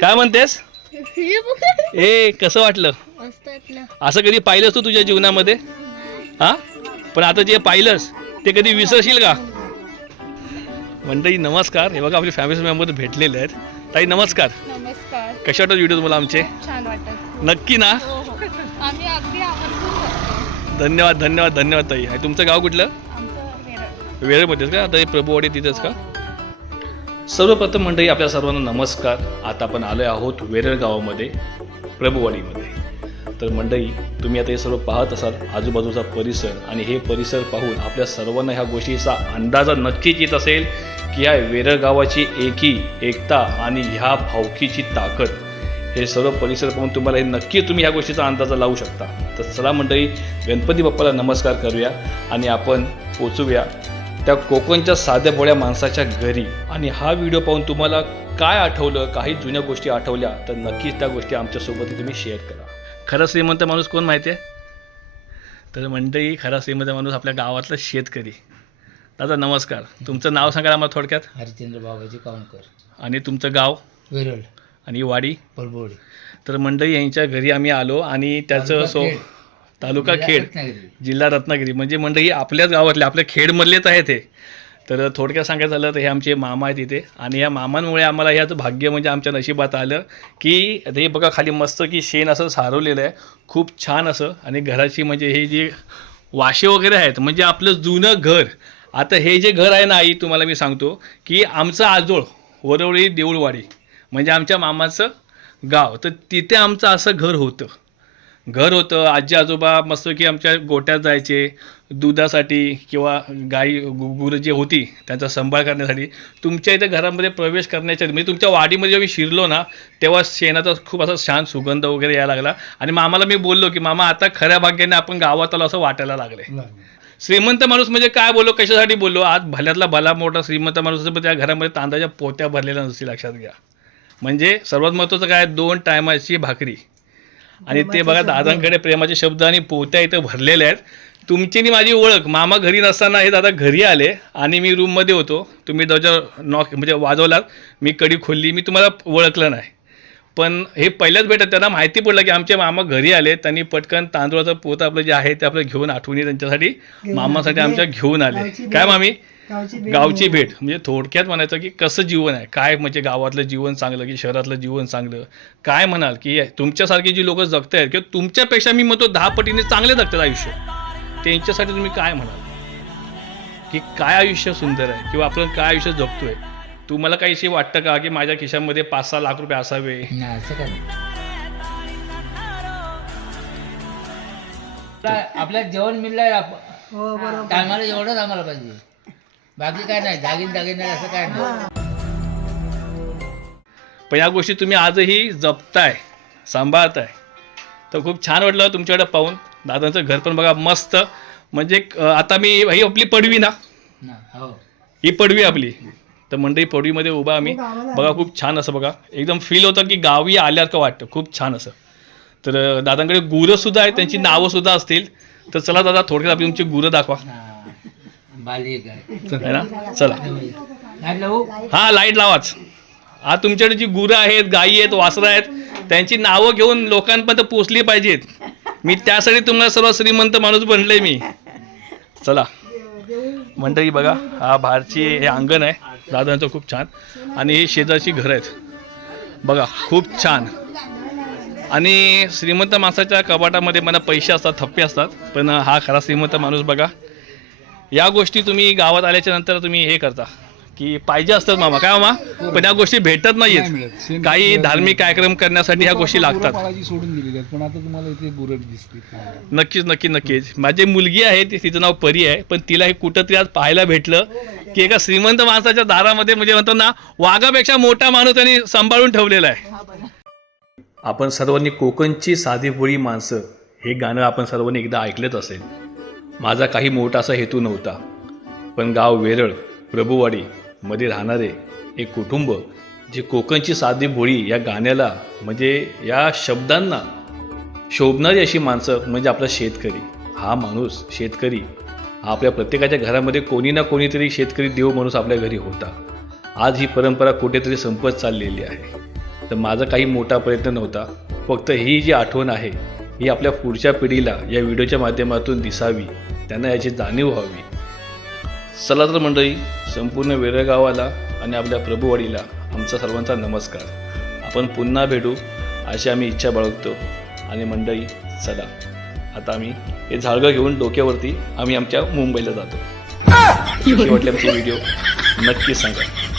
काय म्हणतेस? ए कसं वाटलं? असं कधी पाहिलंस तू तुझ्या जीवनामध्ये? हा, पण आता जे पाहिलंस ते कधी विसरशील का? मंडळी नमस्कार. हे बघा आपले फॅमिली मेंबर भेटलेले आहेत. ताई नमस्कार. नमस्कार. कशा वाटत व्हिडिओ तुम्हाला आमचे? छान वाटत. नक्की ना? आम्ही अगदी आवर्जून. धन्यवाद धन्यवाद धन्यवाद ताई. आणि तुमचं गाव कुठलं? आमचं वेरळ. वेळेमध्येच का? आता हे प्रभुवाडी तिथेच का? सर्वप्रथम मंडळी आपल्या सर्वांना नमस्कार. आता आपण आलो आहोत वेरळ गावामध्ये, प्रभुवाडीमध्ये. तर मंडळी तुम्ही आता हे सर्व पाहत असाल आजूबाजूचा परिसर, आणि हे परिसर पाहून आपल्या सर्वांना ह्या गोष्टीचा अंदाजा नक्कीच येत असेल की ह्या वेरळ गावाची एकता आणि ह्या भावकीची ताकद, हे सर्व परिसर पाहून तुम्हाला हे नक्की तुम्ही ह्या गोष्टीचा अंदाजा लावू शकता. तर चला मंडळी गणपती बाप्पाला नमस्कार करूया आणि आपण पोचूया त्या कोकणच्या साध्या भोळ्या माणसाच्या घरी. आणि हा व्हिडिओ पाहून तुम्हाला काय आठवलं, काही जुन्या गोष्टी आठवल्या तर नक्कीच त्या गोष्टी आमच्यासोबत तुम्ही शेअर करा. खरा श्रीमंत माणूस कोण माहिती आहे? तर मंडळी खरा श्रीमंत माणूस आपल्या गावातला शेतकरी. दादा नमस्कार. तुमचं नाव सांगा आम्हाला थोडक्यात. हरिश्चंद्र बाबाजी कावणकर. आणि तुमचं गाव? वेरळ. आणि वाडी? परभोडी. तर मंडळी यांच्या घरी आम्ही आलो आणि त्याचं तालुका खेड, जिल्हा रत्नागिरी. म्हणजे मंडळी आपल्याच गावातले, आपल्या खेडमधलेच आहेत हे. तर थोडक्यात सांगायचं झालं तर हे आमचे मामा आहेत इथे. आणि या मामांमुळे आम्हाला ह्याचं भाग्य म्हणजे आमच्या नशिबात आलं की हे बघा खाली मस्त की शेण असं सारवलेलं आहे, खूप छान असं. आणि घराची म्हणजे हे जे वाशे वगैरे आहेत म्हणजे आपलं जुनं घर. आता हे जे घर आहे ना आई, तुम्हाला मी सांगतो की आमचं आजोळ वरवळी देऊळवाडी म्हणजे आमच्या मामाचं गाव. तर तिथे आमचं असं घर होतं. आजी आजोबा मस्त की आमच्या गोट्यात जायचे दुधासाठी किंवा गाई गुरं जी होती त्यांचा सांभाळ करण्यासाठी. तुमच्या इथे घरामध्ये प्रवेश करण्याच्या म्हणजे तुमच्या वाडीमध्ये जेव्हा मी शिरलो ना तेव्हा शेणाचा खूप असा छान सुगंध वगैरे यायला लागला. आणि मामाला मी बोललो की मामा आता खऱ्या भाग्याने आपण गावात आलो असं वाटायला लागले. श्रीमंत माणूस म्हणजे काय बोललो, कशासाठी बोललो? आज भल्यातला भला मोठा श्रीमंत माणूस पण त्या घरामध्ये तांदळाच्या पोत्या भरलेल्या नसतील, लक्षात घ्या. म्हणजे सर्वात महत्त्वाचं काय, 2 टायमाची भाकरी. आणि ते बघा दादांकडे प्रेमाचे शब्द आणि पोत्या इथं भरलेल्या आहेत. तुमची आणि माझी ओळख मामा घरी नसताना हे दादा घरी आले आणि मी रूममध्ये होतो. तुम्ही दरवाजा नॉक म्हणजे वाजवलात, मी कडी खोलली, मी तुम्हाला ओळखलं नाही. पण हे पहिल्याच भेटत त्यांना माहिती पडलं की आमचे मामा घरी आले. त्यांनी पटकन तांदूळाचं पोतं आपलं जे आहे ते आपलं घेऊन आठवणी त्यांच्यासाठी मामासाठी आमच्या घेऊन आले. काय मामी? गावची भेट. म्हणजे थोडक्यात म्हणायचं की कसं जीवन आहे, काय म्हणजे गावातलं जीवन चांगलं की शहरातलं जीवन चांगलं, काय म्हणाल की तुमच्यासारखी जी लोक जगत आहेत किंवा तुमच्यापेक्षा मी म्हणतो 10 पटीने चांगले जगतात आयुष्य, त्यांच्यासाठी तुम्ही काय म्हणाल की काय आयुष्य सुंदर आहे किंवा आपण काय आयुष्य जगतोय? तुम्हाला काही अशी वाटतं का की माझ्या खिशामध्ये 5-6 लाख रुपये असावे? आपल्याला जेवण मिळलंय टायमाला एवढंच आम्हाला पाहिजे, बाकी काय नाही. दागिने असं काय नाही. पण या गोष्टी तुम्ही आजही जपताय, सांभाळताय. तर खूप छान वाटलं तुमच्याकडे पाहून. दादांचं घर पण बघा मस्त. म्हणजे आता मी ही आपली पडवी ना, ही पडवी आपली. तर मंडळी पडवीमध्ये उभा आम्ही बघा, खूप छान असं बघा एकदम फील होतं की गावी आल्यासारखं वाटतं, खूप छान असं. तर दादांकडे गुरंसुद्धा आहेत, त्यांची नावंसुद्धा असतील. तर चला दादा थोडक्यात आपली तुमची गुरं दाखवा. ना चला. हा लाईट लावाच. हा तुमच्याकडे जी गुरं आहेत, गायी आहेत, वासरं आहेत, त्यांची नावं घेऊन लोकांपर्यंत पोचली पाहिजेत. मी त्यासाठी तुम्हाला सर्व श्रीमंत माणूस बनले मी. चला मंडळी बघा, हा बाहेरची हे अंगण आहे दादांचं, खूप छान. आणि हे शेजारची घरं आहेत बघा, खूप छान. आणि श्रीमंत माणसाच्या कपाटामध्ये मला पैसे असतात, थप्पे असतात, पण हा खरा श्रीमंत माणूस बघा. या गोष्टी तुम्ही गावात आल्याच्या नंतर तुम्ही हे करता की पाहिजे असतात मामा, काय मामा? पण या गोष्टी भेटत नाहीयेत. काही धार्मिक कार्यक्रम करण्यासाठी ह्या गोष्टी लागतात. सोडून दिलेली पण आता तुम्हाला इथे गुरं दिसतील. नक्कीच. माझी मुलगी आहे, तिचं नाव परी आहे, पण तिला हे कुठंतरी आज पाहायला भेटलं की एका श्रीमंत माणसाच्या दारामध्ये म्हणजे म्हणतो ना, वाघापेक्षा मोठा माणूस त्यांनी सांभाळून ठेवलेला आहे. आपण सर्वांनी कोकणची साधी भोळी माणसं हे गाणं आपण सर्वांनी एकदा ऐकलंच असेल. माझा काही मोठा असा हेतू नव्हता, पण गाव वेरळ प्रभुवाडी मध्ये राहणारे एक कुटुंब जे कोकणची साधी भोळी या गाण्याला म्हणजे या शब्दांना शोभणारी अशी माणसं म्हणजे आपला शेतकरी. हा माणूस शेतकरी आपल्या प्रत्येकाच्या घरामध्ये कोणी ना कोणीतरी शेतकरी देव माणूस आपल्या घरी होता. आज ही परंपरा कुठेतरी संपत चाललेली आहे. तर माझा काही मोठा प्रयत्न नव्हता. फक्त ही जी आठवण आहे ही आपल्या पुढच्या पिढीला या व्हिडिओच्या माध्यमातून दिसावी, त्यांना याची जाणीव व्हावी. चला तर मंडळी, संपूर्ण वेरळ गावाला आणि आपल्या प्रभुवाडीला आमचा सर्वांचा नमस्कार. आपण पुन्हा भेटू अशी आम्ही इच्छा बाळगतो. आणि मंडळी चला आता आम्ही हे झाडगं घेऊन डोक्यावरती आम्ही आमच्या मुंबईला जातो. कशी वाटली आमची व्हिडिओ नक्की सांगा.